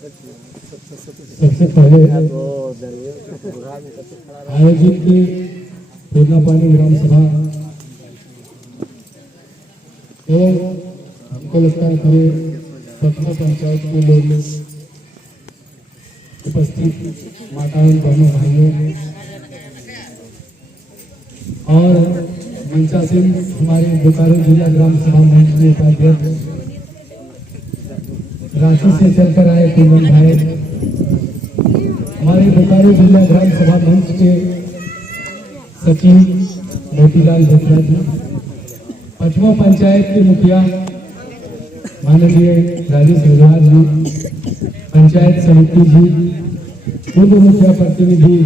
सबसे पहले आयोजित पूर्णापानी ग्राम सभा और हमको लगता है पूरे पटना पंचायत के लोग उपस्थित माताओं बहनों भाइयों और मंचा सिंह हमारे बोकारो जिला ग्राम सभा मंच के उपाध्यक्ष, रांची से चलकर आए कुंदन भाई, हमारे बोकारो जिला ग्राम सभा मंच के सचिव मोतीलाल भोसला जी, पचवा पंचायत के मुखिया माननीय राजेश अग्रवाल जी, पंचायत समिति जी, पूर्व मुखिया प्रतिनिधि,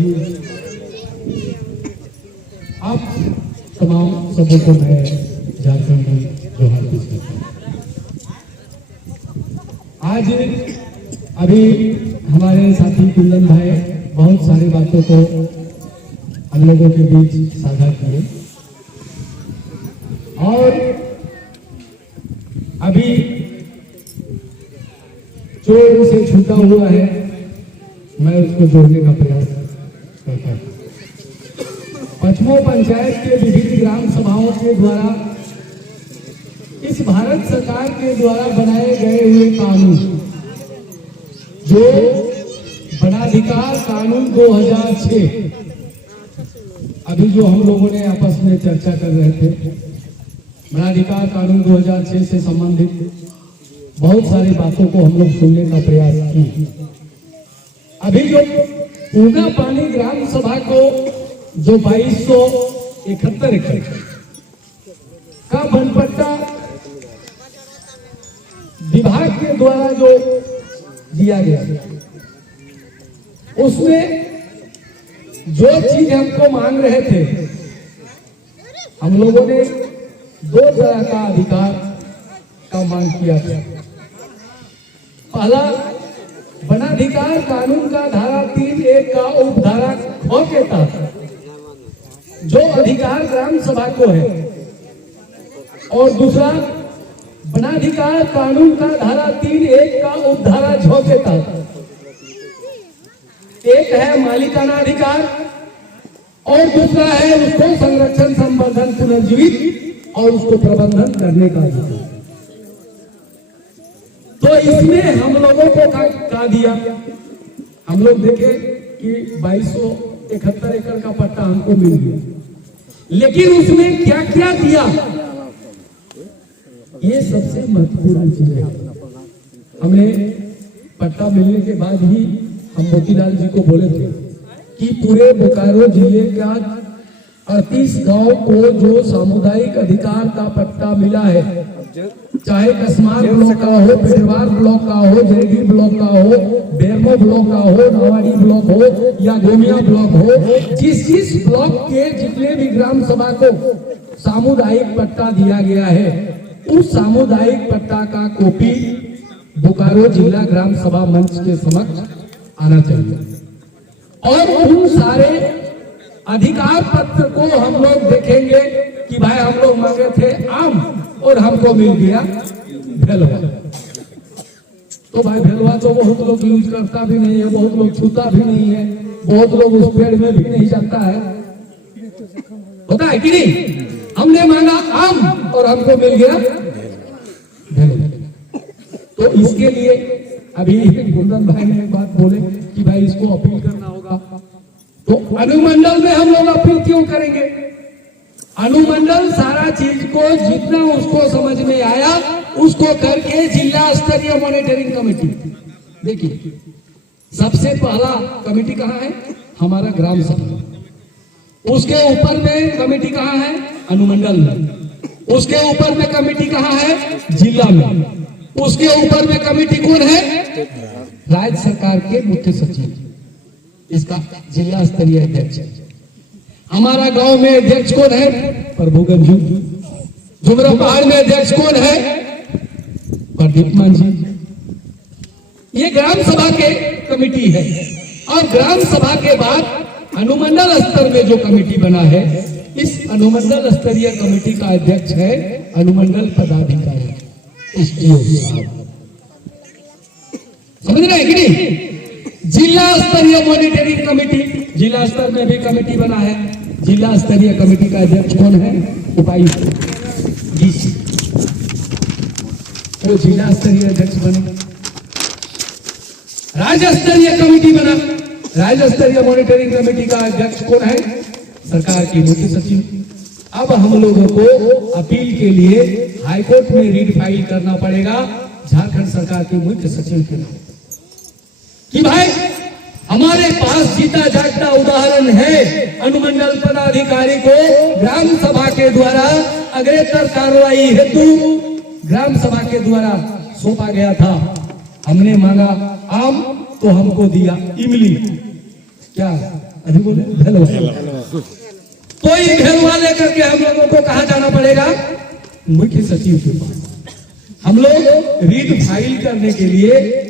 आप तमाम सबों को मैं झारखंड में जोहार पेश करता हूँ। आज अभी हमारे साथी कुंदन भाई बहुत सारी बातों को हम लोगों के बीच साझा किए और अभी जो उसे छूटा हुआ है मैं उसको जोड़ने का प्रयास करता हूँ। पचमो पंचायत के विभिन्न ग्राम सभाओं के द्वारा इस भारत सरकार के द्वारा बनाए गए हुए कानून, जो वनाधिकार कानून 2006, अभी जो हम लोगों ने आपस में चर्चा कर रहे थे, वनाधिकार कानून 2006 से संबंधित बहुत सारी बातों को हम लोग सुनने का प्रयास किए। अभी जो पूर्णापानी ग्राम सभा को जो 2271 एकड़ का बनपट्टा विभाग के द्वारा जो दिया गया, उसमें जो चीज हमको मांग रहे थे, हम लोगों ने 2 तरह का अधिकार का मांग किया था। पहला, वनाधिकार कानून का धारा 3(1) का उपधारा ख के तहत जो अधिकार ग्राम सभा को है, और दूसरा वनाधिकार कानून का धारा 3(1) का उपधारा झ के तहत, एक है मालिकाना अधिकार और दूसरा है उसको संरक्षण, संवर्धन, पुनर्जीवित और उसको प्रबंधन करने का अधिकार। तो इसमें हम लोगों को क्या दिया, हम लोग देखे कि 2271 एकड़ का पट्टा हमको मिल गया, लेकिन उसमें क्या क्या दिया, ये सबसे महत्वपूर्ण चीज है। हमने पट्टा मिलने के बाद ही हम मोतीलाल जी को बोले थे कि पूरे बोकारो जिले का 38 गांव को जो सामुदायिक अधिकार का पट्टा मिला है, चाहे कसमार ब्लॉक का हो, पेटवार ब्लॉक का हो, जयगी ब्लॉक का हो, बेरमो ब्लॉक का हो, नवाड़ी ब्लॉक हो या गोमिया ब्लॉक हो, जिस ब्लॉक के जितने भी ग्राम सभा को सामुदायिक पट्टा दिया गया है, उस सामुदायिक पट्टा का कॉपी बोकारो जिला ग्राम सभा मंच के समक्ष आना चाहिए और उन सारे अधिकार पत्र को हम लोग देखेंगे कि भाई हम लोग मांगे थे आम और हमको मिल गया भेलवा। तो भाई भेलवा तो बहुत लोग यूज करता भी नहीं है, बहुत लोग छूता भी नहीं है, बहुत लोग उस पेड़ में भी नहीं जाता है, होता है कि नहीं। हमने मांगा आम और हमको मिल गया भेलवा। तो इसके लिए अभी कुंदन भाई ने एक बात बोले कि भाई इसको अपील करना होगा, तो अनुमंडल में हम लोग अपील क्यों करेंगे। अनुमंडल सारा चीज को जितना उसको समझ में आया उसको करके जिला स्तरीय मॉनिटरिंग कमेटी, देखिए सबसे पहला कमेटी कहाँ है, हमारा ग्राम सभा, उसके ऊपर में कमेटी कहाँ है, अनुमंडल में, उसके ऊपर में कमेटी कहाँ है, जिला में, उसके ऊपर में कमेटी कौन है, राज्य सरकार के मुख्य सचिव, इसका जिला स्तरीय अध्यक्ष। हमारा गांव में अध्यक्ष कौन है, प्रभुगंज जी। जुमरा पहाड़ में अध्यक्ष कौन है, प्रदीप मान जी। ये ग्राम सभा के कमेटी है और ग्राम सभा के बाद अनुमंडल स्तर में जो कमेटी बना है, इस अनुमंडल स्तरीय कमेटी का अध्यक्ष है अनुमंडल पदाधिकारी SDO साहब। समझ रहे हैं कि नहीं? जिला स्तरीय मॉनिटरिंग कमेटी, जिला स्तर में भी कमेटी बना है। जिला स्तरीय कमेटी का अध्यक्ष कौन है? उपायुक्त डीसी, वो जिला स्तरीय अध्यक्ष बने। राज्य स्तरीय कमेटी बना, राज्य स्तरीय मॉनिटरिंग कमेटी का अध्यक्ष कौन है? सरकार की मुख्य सचिव। अब हम लोगों को अपील के लिए हाईकोर्ट में रीट फाइल करना पड़ेगा झारखंड सरकार के मुख्य सचिव के नाम कि भाई हमारे पास जीता जागता उदाहरण है, अनुमंडल पदाधिकारी को ग्राम सभा के द्वारा अग्रेतर कार्रवाई हेतु ग्राम सभा के द्वारा सौंपा गया था। हमने मांगा आम तो हमको दिया इमली, क्या अभी बोले भेलवा, तो ये भेलवा लेकर के हम लोगों को कहा जाना पड़ेगा? मुख्य सचिव के पास। हम लोग रीट फाइल करने के लिए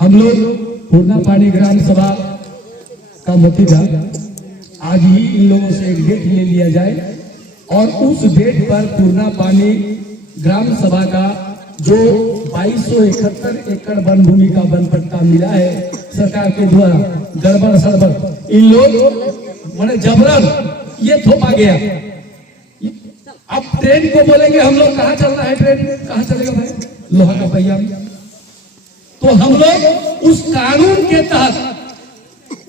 हम लोग पूर्णा पानी ग्राम सभा का मुद्दा आज ही इन लोगों से एक डेट ले लिया जाए और उस डेट पर पूर्णा पानी ग्राम सभा का जो 2271 एकड़ वन भूमि का वन पट्टा मिला है सरकार के द्वारा, गड़बड़ सड़बड़ इन लोग मैंने जबरन ये थोपा गया। अब ट्रेन को बोलेंगे हम लोग कहाँ चल रहा है, ट्रेन कहाँ चलेगा भाई? लोहा का पहिया। तो हम लोग उस कानून के तहत,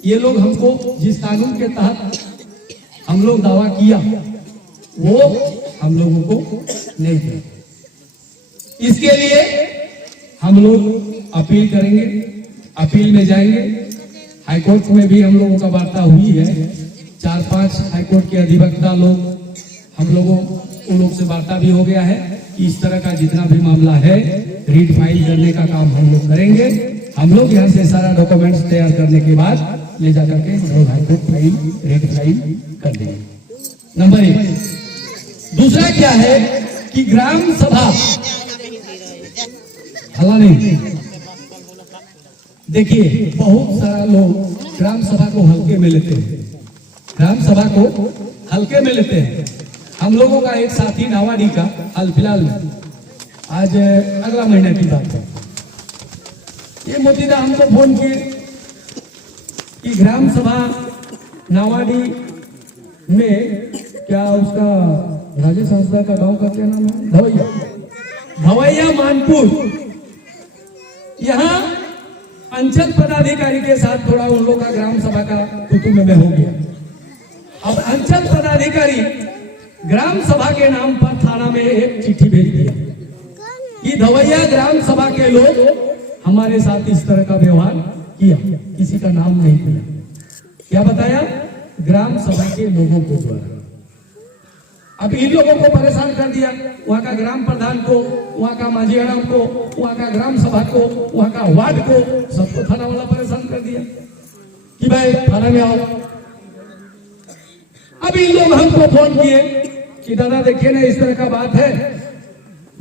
ये लोग हमको जिस कानून के तहत हम लोग दावा किया वो हम लोगों को नहीं दिया। इसके लिए हम लोग अपील करेंगे, अपील में जाएंगे। हाईकोर्ट में भी हम लोगों का वार्ता हुई है, 4-5 हाईकोर्ट के अधिवक्ता लोग हम लोगों उन लोग से वार्ता भी हो गया है कि इस तरह का जितना भी मामला है रीट फाइल करने का काम हम लोग करेंगे। हम लोग यहाँ से सारा डॉक्यूमेंट्स तैयार करने के बाद ले जाकर के हम लोग हाईकोर्ट फाइल रीट फाइल कर देंगे। नंबर 1। दूसरा क्या है कि ग्राम सभा हला नहीं, देखिए बहुत सारा लोग ग्राम सभा को हल्के में लेते हैं, ग्राम सभा को हल्के में लेते हैं। हम लोगों का एक साथी नावाडी का हाल फिलहाल में आज अगला महीने की बात है, ये मोतीदा हमको फोन किए कि ग्राम सभा नावाडी में क्या उसका राज्य संस्था का गांव का क्या नाम है? धवैया, धवैया मानपुर। यहाँ अंचल पदाधिकारी के साथ थोड़ा उन लोग का ग्राम सभा का तुतु में हो गया। अब अंचल पदाधिकारी ग्राम सभा के नाम पर थाना में एक चिट्ठी भेज दिया कि धवैया ग्राम सभा के लोग हमारे साथ इस तरह का व्यवहार किया, किसी का नाम नहीं किया। क्या बताया? ग्राम सभा के लोगों को द्वारा। अब इन लोगों को परेशान कर दिया, वहां का ग्राम प्रधान को, वहां का माझी हड़म को, वहां का ग्राम सभा को, वहां का वार्ड को, सबको थाना वाला परेशान कर दिया कि भाई थाना में आओ। अब इन लोग हमको फोन किए कि दादा देखिए ना इस तरह का बात है,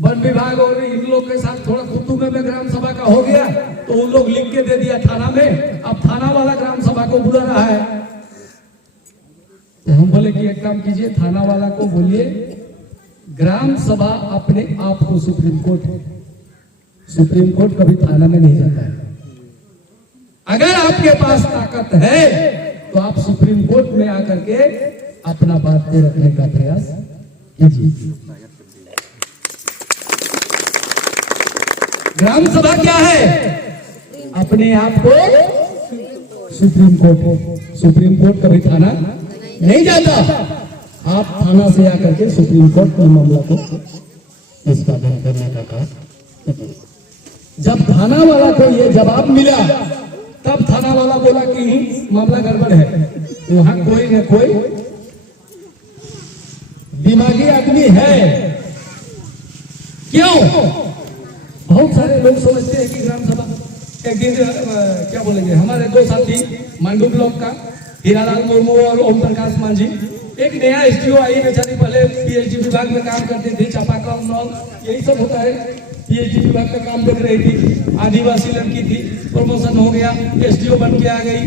वन विभाग और इन लोग के साथ थोड़ा खुतुमे में ग्राम सभा का हो गया, तो उन लोग लिख के दे दिया थाना में। अब थाना वाला ग्राम सभा को बुला रहा है। तो हम बोले कि एक काम कीजिए, थाना वाला को बोलिए ग्राम सभा अपने आप को सुप्रीम कोर्ट है, सुप्रीम कोर्ट कभी थाना में नहीं जाता है। अगर आपके पास ताकत है तो आप सुप्रीम कोर्ट में आकर के अपना बात को रखने का प्रयास कीजिए। ग्राम सभा क्या है? अपने आप को सुप्रीम कोर्ट है। सुप्रीम कोर्ट कभी थाना नहीं जाता। आप थाना से आकर के सुप्रीम कोर्ट में मामला को निष्पादन करने का काम। जब थाना वाला को ये जवाब मिला तब थाना वाला बोला कि मामला गड़बड़ है, वहां कोई न कोई दिमागी आदमी है। क्यों? बहुत सारे लोग समझते हैं कि ग्राम सभा एक दिन क्या बोलेंगे, हमारे दो साथी मांडू ब्लॉक का हीरालाल मुर्मू और ओम प्रकाश मांझी, एक नया एसटीओ आई बेचारी, पहले पीएचडी विभाग में काम करती थी, चापाकल नॉल यही सब होता है, पीएचडी विभाग का काम देख रही थी, आदिवासी लड़की थी, प्रमोशन हो गया, एसडीओ बन के आ गई।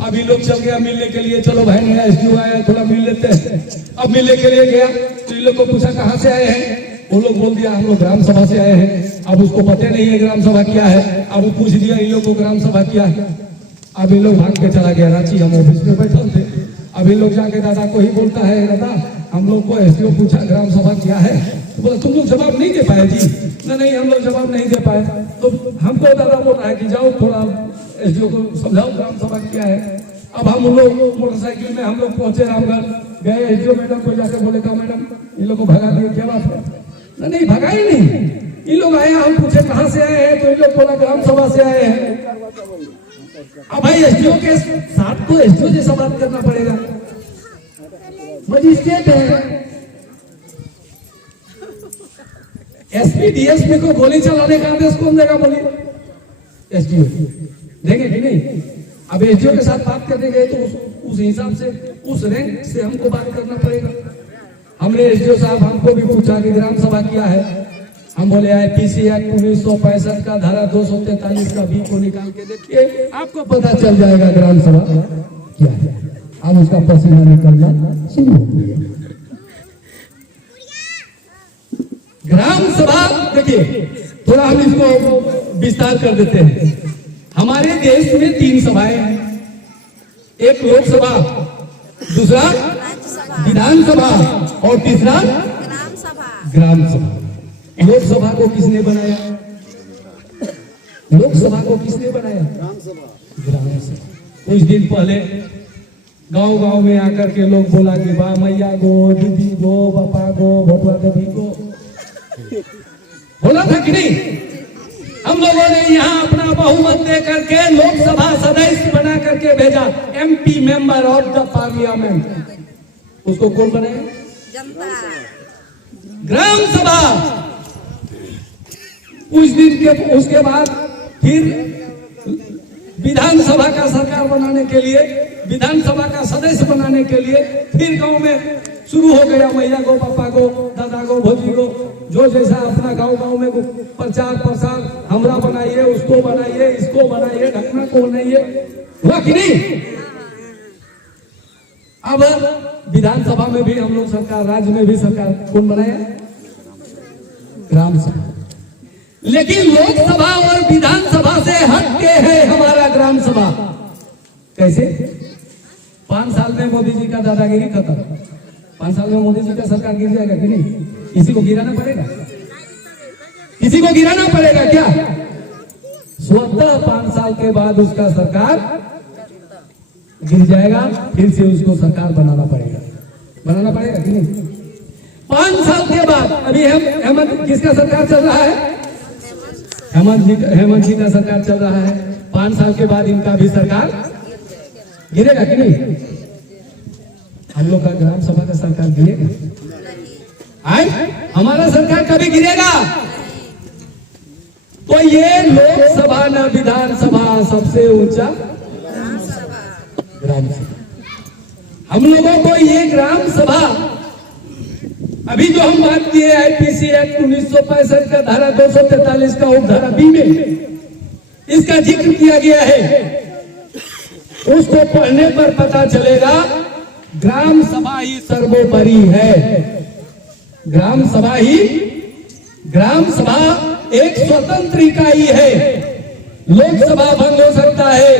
अभी लोग चल गया मिलने के लिए, चलो भाई नया एसडीओ आया थोड़ा मिल लेते हैं। अब मिलने के लिए गया तो इन लोग को पूछा कहाँ से आए हैं, वो लोग बोल दिया हम लोग ग्राम सभा से आए हैं, अब उसको पता नहीं है ग्राम सभा क्या है। अब वो पूछ दिया इन लोग को ग्राम सभा क्या है। अब इन लोग भाग के चला गया रांची, हम ऑफिस में बैठे थे। अब इन लोग जाके दादा को ही बोलता है, दादा हम लोग को एसडीओ पूछा ग्राम सभा क्या है, तो बोला तुम लोग जवाब नहीं दे पाए जी। नहीं हम लोग जवाब नहीं दे पाए। तो हमको दादा बोल रहा है कि जाओ थोड़ा एसडीओ को समझाओ ग्राम सभा क्या है। अब हम लोग मोटरसाइकिल में हम लोग पहुंचे रामगढ़, गए एसडीओ मैडम को जाके बोले का मैडम इन लोग को भगा दिए, क्या बात है। नहीं भगा ही नहीं, इन लोग आए, हम पूछे कहाँ से आए हैं, तो इन लोग बोला ग्राम सभा से आए हैं। अब भाई एसडीओ के साथ तो एसडीओ जैसा बात करना पड़ेगा, मजिस्ट्रेट है। एसपी डीएसपी को गोली चलाने का आदेश कौन देगा, बोलिए? एसडीओ देंगे कि नहीं? अब एसडीओ के साथ बात करने गए तो उस हिसाब से उस रैंक से हमको बात करना पड़ेगा। हमने एसडीओ साहब हमको भी पूछा कि ग्राम सभा क्या है। हम बोले आईपीसी एक्ट 1965 का धारा 243 का बी को निकाल के देखिए, आपको पता चल जाएगा ग्राम सभा क्या है। अब उसका पसीना निकलना शुरू हो गया। ग्राम सभा देखिए, थोड़ा हम इसको विस्तार कर देते हैं। हमारे देश में 3 सभाएं हैं, एक लोकसभा, दूसरा विधानसभा और तीसरा ग्राम सभा। लोकसभा को किसने बनाया? लोकसभा को किसने बनाया? ग्राम सभा। कुछ दिन पहले गांव-गांव में आकर के लोग बोला कि बा मैया गो, दीदी गो, पापा गो, भटवा दीदी गो, बोला था कि नहीं? हम लोगों ने यहाँ अपना बहुमत दे करके लोकसभा सदस्य बना करके भेजा, MP member of the parliament. उसको कौन बनाया? जनता। ग्राम सभा। कुछ दिन के उसके बाद फिर विधानसभा का सरकार बनाने के लिए, विधानसभा का सदस्य बनाने के लिए फिर गांव में शुरू हो गया, मैया को, पापा को, दादा को, भौजी को, जो जैसा अपना गांव में प्रचार प्रसार, हमरा बनाइए, उसको बनाइए, इसको बनाइए, ढकना को बनाइए, हुआ कि नहीं? अब विधानसभा में भी हम लोग सरकार, राज्य में भी सरकार कौन बनाया? ग्राम सभा। लेकिन लोकसभा और विधानसभा से हट के है हमारा ग्राम सभा। कैसे? 5 साल में मोदी जी का दादागिरी खत्म। 5 साल में मोदी जी का सरकार गिर जाएगा कि नहीं? किसी को गिराना पड़ेगा? किसी को गिराना पड़ेगा क्या? स्वतः 5 साल के बाद उसका सरकार गिर जाएगा, फिर से उसको सरकार बनाना पड़ेगा कि नहीं? 5 साल के बाद अभी हेमंत किसका सरकार चल रहा है? हेमंत जी का सरकार चल रहा है। 5 साल के बाद इनका भी सरकार गिरेगा कि नहीं? हम लोग का ग्राम सभा का सरकार गिरेगा? हमारा सरकार कभी गिरेगा? तो ये लोकसभा न विधानसभा, सबसे ऊंचा ग्राम सभा। हम लोगों को ये ग्राम सभा, अभी जो हम बात किए आईपीसी एक्ट 1965 का धारा 243 का उपधारा बी में इसका जिक्र किया गया है, उसको पढ़ने पर पता चलेगा ग्राम सभा ही सर्वोपरि है। ग्राम सभा एक स्वतंत्र इकाई है। लोकसभा भंग हो सकता है,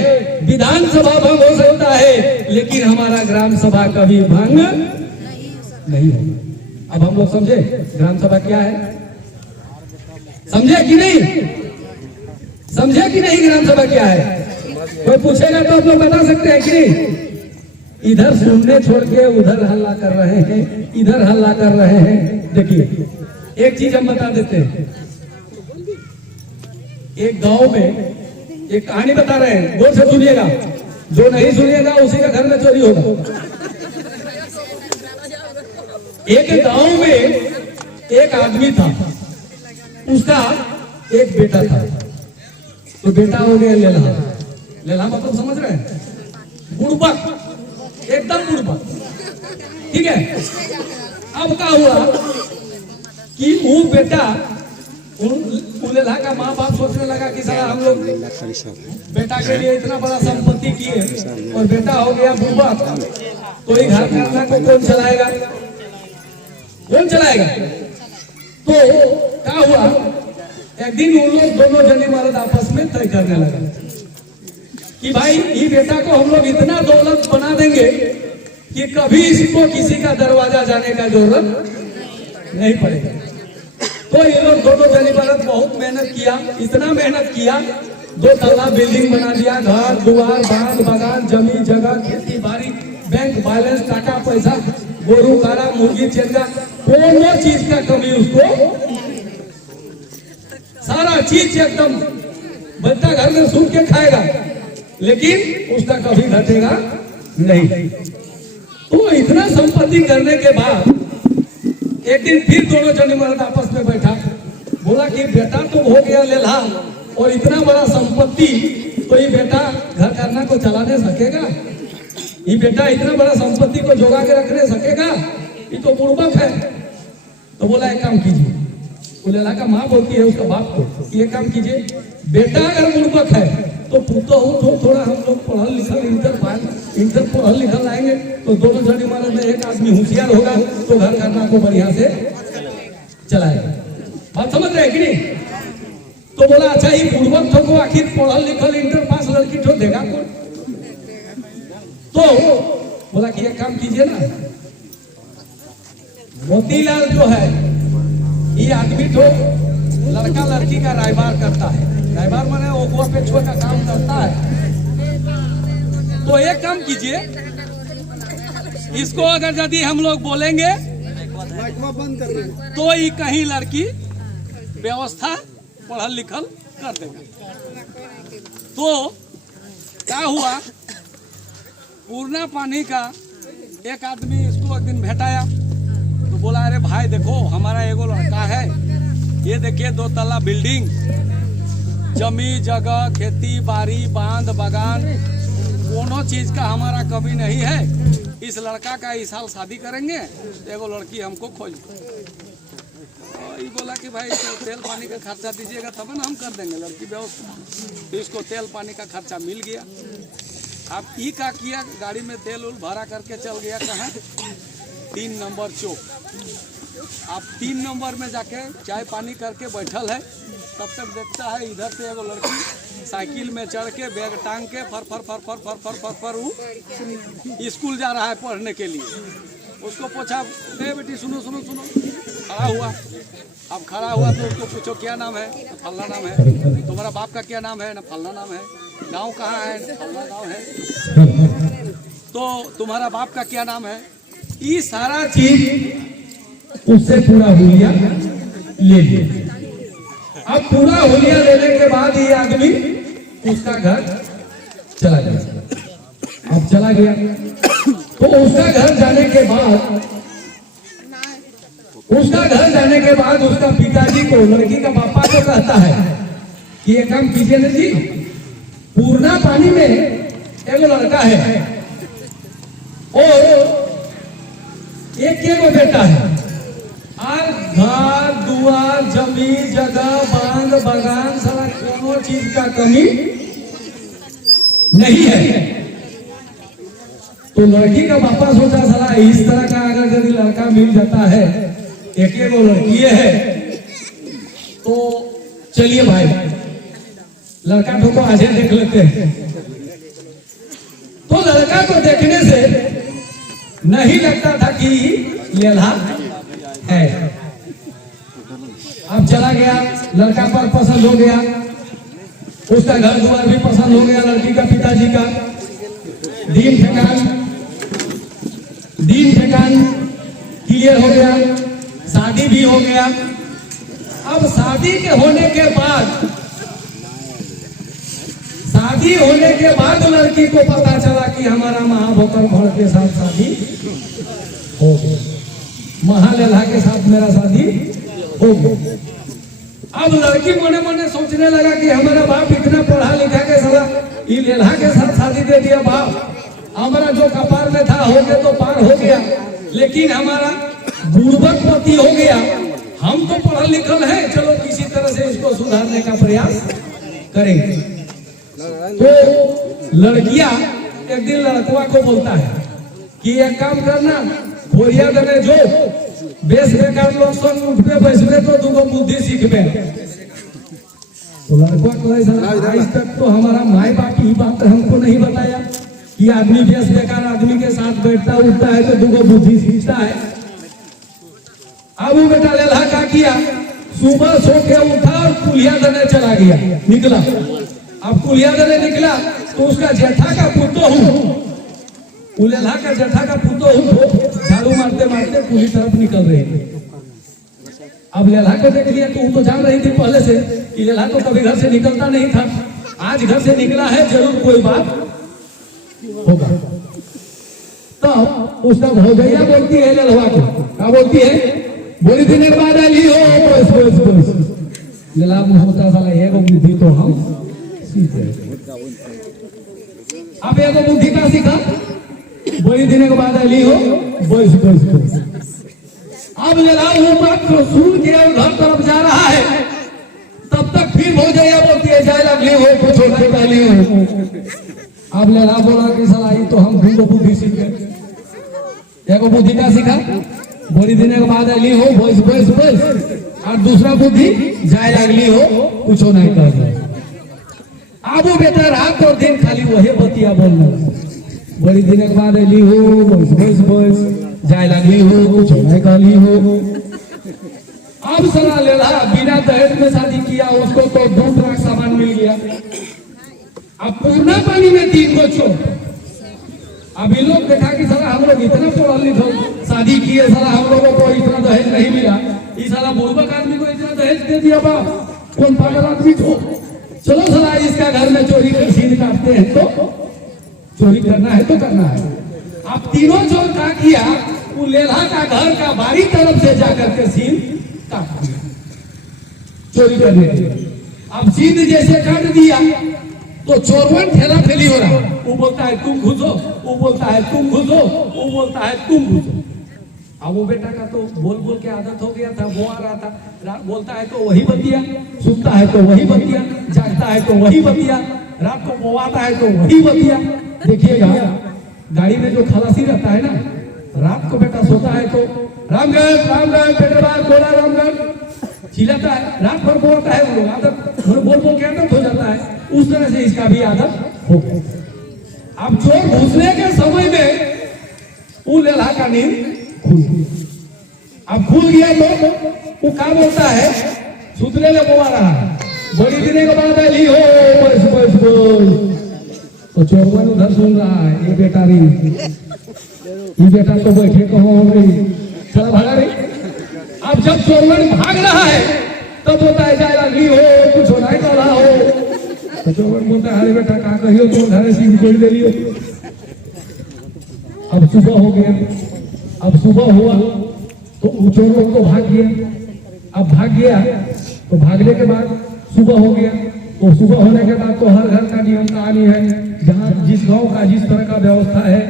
विधानसभा भंग हो सकता है, लेकिन हमारा ग्राम सभा कभी भंग नहीं होगा। अब हम लोग समझे ग्राम सभा क्या है? समझे कि नहीं? समझे कि नहीं ग्राम सभा क्या है? कोई पूछेगा तो आप लोग बता सकते हैं कि नहीं? इधर सुनने छोड़ के उधर हल्ला कर रहे हैं, इधर हल्ला कर रहे हैं। देखिए एक चीज हम बता देते हैं। एक गांव में एक कहानी बता रहे हैं, गौर से सुनिएगा, जो नहीं सुनिएगा उसी का घर में चोरी होगा। एक गांव में एक आदमी था, उसका एक बेटा था। तो बेटा हो गया लेला। लेला मतलब समझ रहे हैं? बुड़बक, एकदम बुड़बक, ठीक है। अब क्या हुआ कि वो बेटा, लेला का माँ बाप सोचने लगा कि साला हम लोग बेटा के लिए इतना बड़ा संपत्ति किए और बेटा हो गया बुड़बक, तो ये घर खाना को कौन चलाएगा? कौन चलाएगा? तो क्या हुआ, एक दिन उन लोग दोनों जनी मर्द आपस में तय करने लगा कि भाई ये बेटा को हम लोग इतना दौलत बना देंगे कि कभी इसको किसी का दरवाजा जाने का जरूरत नहीं पड़ेगा। तो ये लोग दोनों जनी मर्द बहुत मेहनत किया, इतना मेहनत किया, 2 तल्ला बिल्डिंग बना दिया, घर दुआर बांध बगान जमीन जगह खेती बाड़ी बैंक बैलेंस टाका पैसा गोरू कारा मुर्गी चेंगा कोनो चीज का कमी उसको, सारा चीज एकदम बच्चा घर में सूख के खाएगा लेकिन उसका कभी घटेगा नहीं। तो इतना संपत्ति करने के बाद एक दिन फिर दोनों जन मर्द आपस में बैठा, बोला कि बेटा तो हो गया लेला और इतना बड़ा संपत्ति, तो ये बेटा घर करना को चला नहीं सकेगा, ये बेटा इतना बड़ा संपत्ति को जोगा के रखने सकेगा, ये तो बुड़बक है। तो बोला एक काम कीजिए, लेला का माँ बोलती है उसका बाप को, ये काम कीजिए, बेटा अगर बुड़बक है तो पुतो हो थोड़ा हम लोग पढ़ल लिखल इंटर पढ़ल लिखल लाएंगे तो दोनों जन मर्द में एक आदमी होशियार होगा तो घर करना को बढ़िया से चलाएगा। बात समझ रहे कि नहीं? तो बोला अच्छा ये बुड़बक ठो को आखिर पढ़ल लिखल इंटर पास लड़की ठो देगा कौन? तो बोला कि एक काम कीजिए ना, मोतीलाल जो है ये आदमी तो लड़का लड़की का रायबार करता है, रायबार माने ओगवा पे छोड़ का काम करता है। तो एक काम कीजिए, इसको अगर यदि हम लोग बोलेंगे तो ये कहीं लड़की व्यवस्था पढ़ल लिखल कर देगा। तो क्या हुआ, पूर्णा पानी का एक आदमी इसको एक दिन भेटाया तो बोला अरे भाई देखो हमारा एगो लड़का है, ये देखिए 2 तल्ला बिल्डिंग जमी जगह खेती बाड़ी बांध बगान कोनो चीज का हमारा कमी नहीं है, इस लड़का का इस साल शादी करेंगे, एगो लड़की हमको खोज। तो ये बोला कि भाई तो तेल पानी का खर्चा दीजिएगा तब ना हम कर देंगे लड़की व्यवस्था। तो इसको तेल पानी का खर्चा मिल गया। अब ई का किया, गाड़ी में तेल उल भरा करके चल गया कहाँ, 3 नंबर चौक। आप 3 नंबर में जाके चाय पानी करके बैठल है, तब तक देखता है इधर से एगो लड़की साइकिल में चढ़ के बैग टांग के फर फर फर फर फर फर फर फर वो स्कूल जा रहा है पढ़ने के लिए। उसको पूछा ए बेटी सुनो सुनो सुनो, खड़ा हुआ। अब खड़ा हुआ तो उसको पूछो क्या नाम है, तो फलना नाम है। तुम्हारा बाप का क्या नाम है, ना फलना नाम है। गाँव कहाँ है, ना फलना गाँव है। तो तुम्हारा बाप का क्या नाम है, ये सारा चीज उससे पूरा हुलिया ले लिया। अब पूरा हुलिया लेने के बाद ये आदमी उसका घर चला गया। अब चला गया तो उसका घर जाने के बाद उसका पिताजी को लड़की का पापा को कहता है कि ये काम कीजिए ना जी, पूर्णा पानी में एक लड़का है और एक बेटा है, और घर दुआर जमीन जगह बांध बगान सारा कोनो चीज का कमी नहीं है। तो लड़की का पापा सोचा साला इस तरह का अगर यदि लड़का मिल जाता है, एक वो लड़की है, तो चलिए भाई लड़का को आज देख लेते हैं। तो लड़का को देखने से नहीं लगता था कि लेला है। अब चला गया, लड़का पर पसंद हो गया, उसका घर द्वार भी पसंद हो गया, लड़की का पिताजी का दीन ठिकान क्लियर हो गया, शादी भी हो गया। अब शादी होने के बाद लड़की को पता चला कि हमारा महाभोकर भर के साथ शादी हो गया, महालेला के साथ मेरा शादी हो गया। अब लड़की मने मने सोचने लगा कि हमारा बाप इतना पढ़ा लिखा के साला ये लेला के साथ शादी दे दिया, बाप हमारा जो कपार में था हो गया तो पार हो गया, लेकिन हमारा बुड़बक पति हो गया। हम तो पढ़ल लिखल है, चलो किसी तरह से इसको सुधारने का प्रयास करेंगे। तो लड़कियां एक दिन लड़कवा को बोलता है कि एक काम करना, बोरिया में जो बेस बेकार लोग संग उठबे बैसबे तो दूगो बुद्धि सीखबे। तो लड़का कहे आज तक तो हमारा माई बाप ही बात हमको नहीं बताया कि आदमी बेस बेकार आदमी के साथ बैठता उठता है तो दूगो बुद्धि सीखता है। अब वो बेटा लेला क्या किया, सुबह सो के उठा और कुलिया देने चला गया, निकला। अब कुलिया देने निकला तो उसका जेठा का पुतो हूँ, लेला का जेठा का पुतो हूँ झाड़ू मारते मारते कुली तरफ निकल रहे थे। अब लेला को देख लिया तो वो तो जान रही थी पहले से कि लेला तो कभी घर से निकलता नहीं था, आज घर से निकला है जरूर कोई बात होगा। तो उसका भौजैया बोलती है लेलवा को, क्या बोलती है, बोली दिन के बाद ली हो बस बस बस। लेला होता साला एगो बुद्धि तो हम सीखे। अब एगो बुद्धि का सीखा, बोली दिन के बाद ली हो बस बस बस। अब लेला वो बात को सुन के घर तरफ जा रहा है, तब तक फिर भौजैया बोलती है जाए लगली हो कुछ होने वाली हो। अब लेला बोला कि साला ये तो हम दूगो बुद्धि सीख गए। एगो बुद्धि का सीखा, बोली दिन के बाद ली हो बस बस बस, और दूसरा बुद्धि जाए लगली हो कुछ नहीं कर। अब वो बेटा रात और दिन खाली वही बतिया बोलना, बोली दिन के बाद ली हो बस बस बस, जाए लगली हो कुछ नहीं कहली हो। अब सलाह लेला बिना दहेज में शादी किया, उसको तो 2 लाख सामान मिल गया। अब पूर्णा पानी में 3 को चोर। अभी लोग देखा कि साला हम लोग इतना पढ़ल लिखल शादी किए, साला हम लोगों को इतना दहेज नहीं मिला, इस साला बुर्बक आदमी को इतना दहेज दे दिया बा, कौन पागल आदमी को। चलो साला इसका घर में चोरी कर सीन काटते हैं, तो चोरी करना है तो करना है। अब तीनों चोर क्या किया, वो लेला का घर का बारी तरफ से जाकर के सीन काट दिया चोरी करने के लिए। अब सीन जैसे काट दिया तो चोरवन ठेला फेली हो रहा, वो बोलता है तुम घुसो, वो बोलता है तुम घुसो, वो बोलता है तुम घुसो। अब वो बेटा का तो बोल बोल के आदत हो गया था, वो आ रहा था, बोलता है तो वही बतिया, सुनता है तो वही बतिया, जागता है तो वही बतिया, रात को बोवाता है तो वही बतिया। देखिएगा गाड़ी में जो खलासी रहता है ना, रात को बेटा सोता है तो रामगढ़ बेटे बार बोला रामगढ़ चिल्लाता है, रात भर बोलता है, वो लोग आदत बोल बोल के आदत हो जाता है। उस तरह से इसका भी आदत हो गया। अब चोर घुसने के समय में वो लेला का नींद खुल गया। अब खुल गया तो वो क्या बोलता है, सुतने में बोला रहा है, बड़ी दिने के बाद ली हो बस बस बस। तो चोरवन उधर सुन रहा है, ये बेटा रही, ये बेटा तो बैठे कहो हो गई, चला भागा रही। अब जब चोरवन भाग रहा है तब बोलता है जाए लगली हो कुछ होना ही रहा हो। तो चोरवन बोलता है अरे बेटा कहा कहियो तो घर से कोई ले लियो। अब सुबह हो गया, अब सुबह हुआ तो चोरों को भाग गया। अब भाग गया तो भागने के बाद सुबह हो गया, तो सुबह होने के बाद तो हर घर का नियम कहानी है, जहाँ जिस गांव का जिस तरह का व्यवस्था है।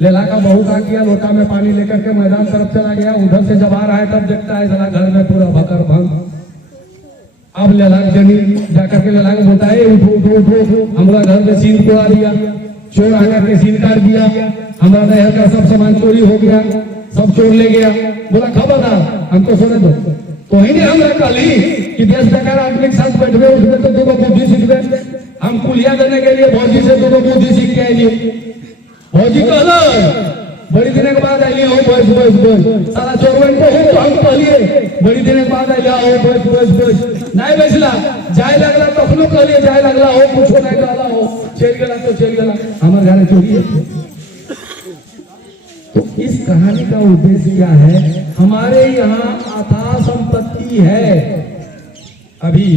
लेला का बहू का किया, लोटा में पानी लेकर के मैदान तरफ चला गया, उधर से जब आ रहा है तब देखता है साला घर में पूरा भकर भंग। अब लेला जनी जाकर के लेला को बोलता है उठो उठो उठो, हमारा घर में सीन तोड़ा दिया, चोर आकर के सीन काट दिया, हमारा नहर का सब सामान चोरी हो गया, सब चोर ले गया। बोला खबरदार हमको सोने दो। तो ही नहीं हमने कहली कि देश बेकार आदमी के साथ बैठे उठे तो दो बुद्धि सीख गए। हम कुलिया देने के लिए भौजी से दो बुद्धि सीख के आइए। भौजी कहला बड़ी दिन के बाद आइए हो बस बस बस, सारा चोरवन को हो तो हम कहलिए बड़ी दिन के बाद आइए हो बस बस बस, नहीं बैसला जाए लगला तखनो कहलिए जाए लगला हो कुछ नहीं कहला हो, चल गला तो चल गला, हमारे घर चोरी है। तो इस कहानी का उद्देश्य क्या है, हमारे यहाँ अथाह संपत्ति है। अभी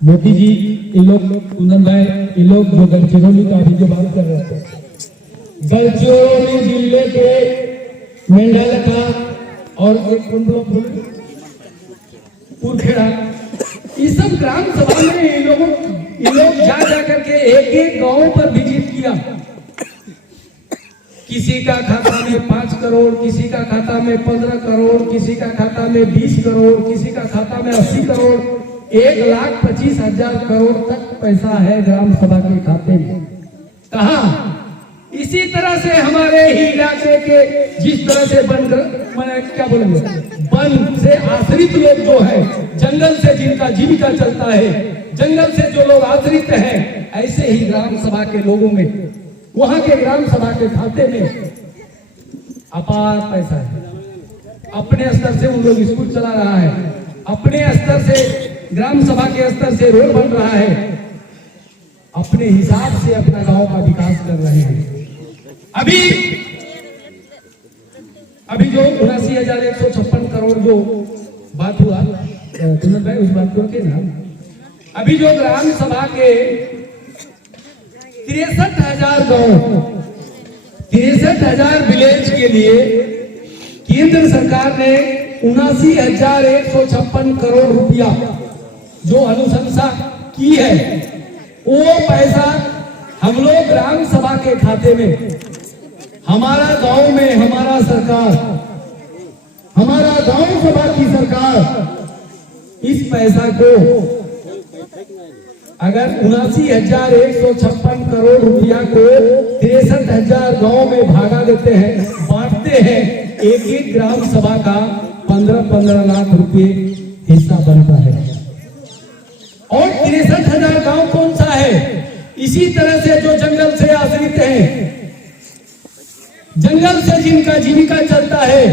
मोदी जी इन लोग कुंदन भाई इन लोग जो गढ़चिरौली का अभी जो बात कर रहे थे, गढ़चिरौली जिले के मेंढल का और एक पुरखेड़ा, इस सब ग्राम सभा में इन लोग जा करके एक एक गांव पर विजिट किया। किसी का खाता में 5 करोड़, किसी का खाता में 15 करोड़, किसी का खाता में 20 करोड़, किसी का खाता में 80 करोड़, 1,25,000 करोड़ तक पैसा है ग्राम सभा के खाते में। कहा इस इसी तरह से हमारे ही इलाके के जिस तरह से क्या बोलेंगे, वन से आश्रित लोग जो है, जंगल से जिनका जीविका चलता है, जंगल से जो लोग आश्रित हैं, ऐसे ही ग्राम सभा के लोगों में, वहां के ग्राम सभा के खाते में अपार पैसा है। अपने स्तर से उन लोग स्कूल चला रहा है, अपने स्तर से ग्राम सभा के स्तर से रोड बन रहा है, अपने हिसाब से अपना गांव का विकास कर रहे हैं। अभी जो 79,156 करोड़ जो बात हुआ, कुंदन भाई उस बात को रखे ना। अभी जो ग्राम सभा के 63,000 गांव, 63,000 विलेज के लिए केंद्र सरकार ने 79,156 करोड़ रुपया जो अनुशंसा की है, वो पैसा हम लोग ग्राम सभा के खाते में, हमारा गांव में हमारा सरकार, हमारा गांव सभा की सरकार इस पैसा को अगर 79,156 करोड़ रुपया को 63,000 गांव में भागा देते हैं, बांटते हैं, एक एक ग्राम सभा का 15-15 लाख रुपए हिस्सा बनता है। और 63,000 गांव कौन सा है? इसी तरह से जो जंगल से आश्रित हैं, जंगल से जिनका जीविका चलता है,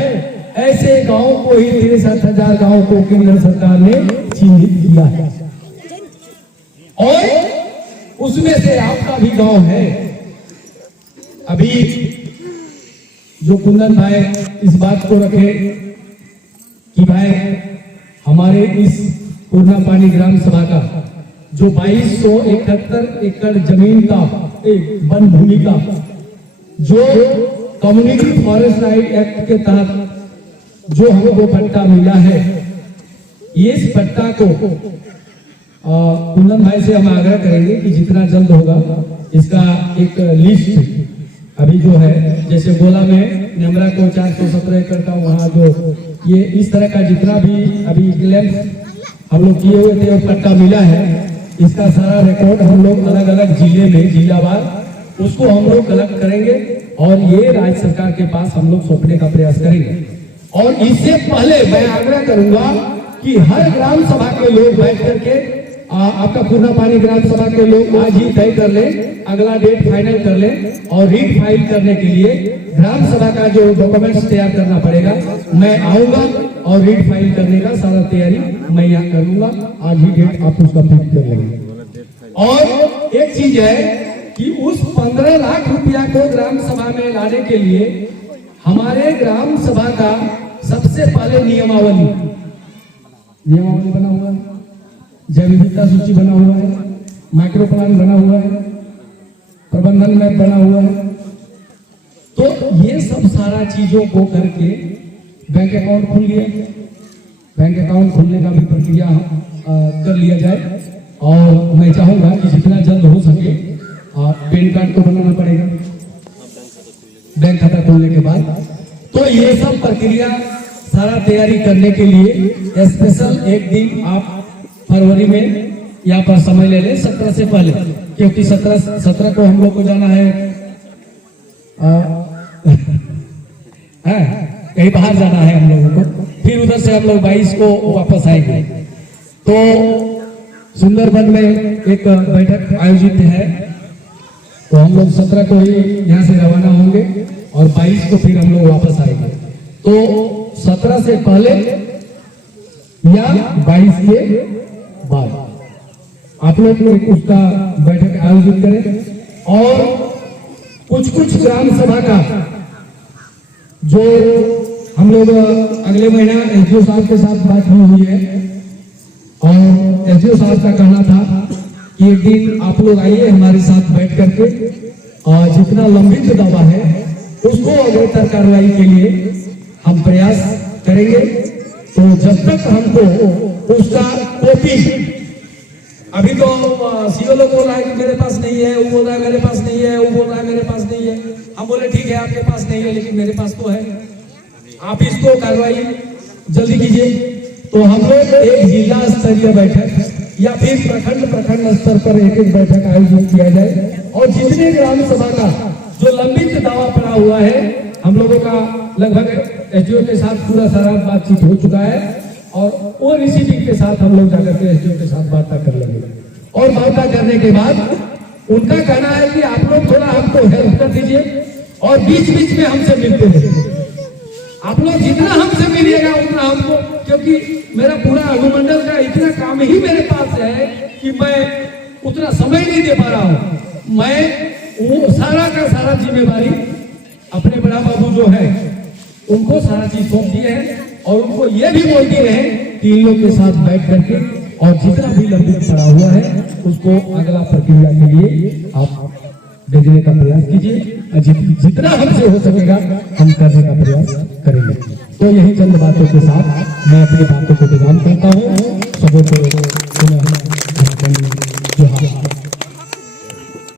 ऐसे गांव को ही 63,000 गांव को केंद्र सरकार ने चिन्हित किया है। और उसमें से आपका भी गांव है। अभी जो कुंदन भाई इस बात को रखे कि भाई हमारे इस पूर्णा पानी ग्राम सभा का जो 2271 एकड़ जमीन का वन भूमि का जो कम्युनिटी फॉरेस्ट राइट एक्ट के तहत जो हमको पट्टा मिला है, इस पट्टा को कुंदन भाई से हम आग्रह करेंगे कि जितना जल्द होगा इसका एक लिस्ट अभी जो है, जैसे गोला में नेमरा को 417 एकड़ का वहाँ जो ये इस तरह का जितना भी अभी क्लेम हम लोग किए हुए थे और पट्टा मिला है, इसका सारा रिकॉर्ड हम लोग अलग अलग जिले में जिलावार उसको हम लोग कलेक्ट करेंगे और ये राज्य सरकार के पास हम लोग सौंपने का प्रयास करेंगे। और इससे पहले मैं आग्रह करूंगा कि हर ग्राम सभा के लोग बैठ करके आपका पूर्णा पानी ग्राम सभा के लोग आज ही तय कर ले, अगला डेट फाइनल कर ले और रीट फाइल करने के लिए ग्राम सभा का जो डॉक्यूमेंट्स तैयार करना पड़ेगा, मैं आऊंगा और रीट फाइल करने का सारा तैयारी मैं यहाँ कर लूंगा। आज ही डेट आप उसका फिक्स कर लेंगे। और एक चीज है कि उस 15 लाख रुपया को ग्राम सभा में लाने के लिए हमारे ग्राम सभा का सबसे पहले नियमावली बना हुआ है, जैव विविधता सूची बना हुआ है, माइक्रो प्लान बना हुआ है, प्रबंधन मैप बना हुआ है। तो ये सब सारा चीजों को करके बैंक अकाउंट खुल गया, बैंक अकाउंट खुलने का भी प्रक्रिया कर लिया जाए। और मैं चाहूंगा कि जितना जल्द हो सके पैन कार्ड को बनाना पड़ेगा बैंक खाता खोलने के बाद। तो ये सब प्रक्रिया सारा तैयारी करने के लिए स्पेशल एक दिन आप फरवरी में यहाँ पर समय ले लें 17 से पहले, क्योंकि 17 को हम लोग को जाना है कहीं बाहर जाना है हम लोगों को, फिर उधर से हम लोग 22 को वापस आएंगे। तो सुंदरबन में एक बैठक आयोजित है, तो हम लोग 17 को ही यहाँ से रवाना होंगे और 22 को फिर हम लोग वापस आएंगे। तो 17 से पहले या 22 के बाद आप लोग उसका बैठक आयोजित करें। और कुछ ग्राम सभा का जो हम लोग अगले महीना एसडीओ साहब के साथ बात हुई है और एसडीओ साहब का कहना था कि एक दिन आप लोग आइए हमारे साथ बैठ करके और जितना लंबित दावा है उसको अग्रतर कार्रवाई के लिए हम प्रयास करेंगे। तो जब तक हमको उसका कॉपी, अभी तो सीओ लोग बोल रहा है कि मेरे पास नहीं है, वो बोल रहा है मेरे पास नहीं है, वो बोल रहा है मेरे पास नहीं है। हम बोले ठीक है आपके पास नहीं है लेकिन मेरे पास तो है, आप इसको कार्रवाई जल्दी कीजिए। तो हम लोग एक जिला स्तरीय बैठक या फिर प्रखंड स्तर पर एक बैठक आयोजित किया जाए और जितने ग्राम सभा का जो लंबित दावा पड़ा हुआ है, हम लोगों का लगभग एसडीओ के साथ पूरा सारा बातचीत हो चुका है और वो रिसीविंग के साथ हम लोग जाकर के एसडीओ के साथ वार्ता कर लेंगे। और वार्ता करने के बाद उनका कहना है कि आप लोग थोड़ा हमको हेल्प कर दीजिए और बीच बीच में हमसे मिलते रहिए। आप लोग जितना हमसे मिलिएगा उतना हमको, क्योंकि मेरा पूरा अनुमंडल का इतना काम ही मेरे पास है कि मैं उतना समय नहीं दे पा रहा हूं। मैं वो सारा का सारा जिम्मेवारी अपने बड़ा बाबू जो है उनको सारा चीज सौंप दिए हैं और उनको ये भी बोल दिए हैं कि इन लोग के साथ बैठ करके और जितना भी लंबित पड़ा हुआ है उसको अगला प्रक्रिया के लिए आप भेजने का प्रयास कीजिए। जितना हमसे हो सकेगा हम करने का प्रयास करेंगे। तो यही चंद बातों के साथ मैं अपनी बातों को विराम करता हूँ। सबों को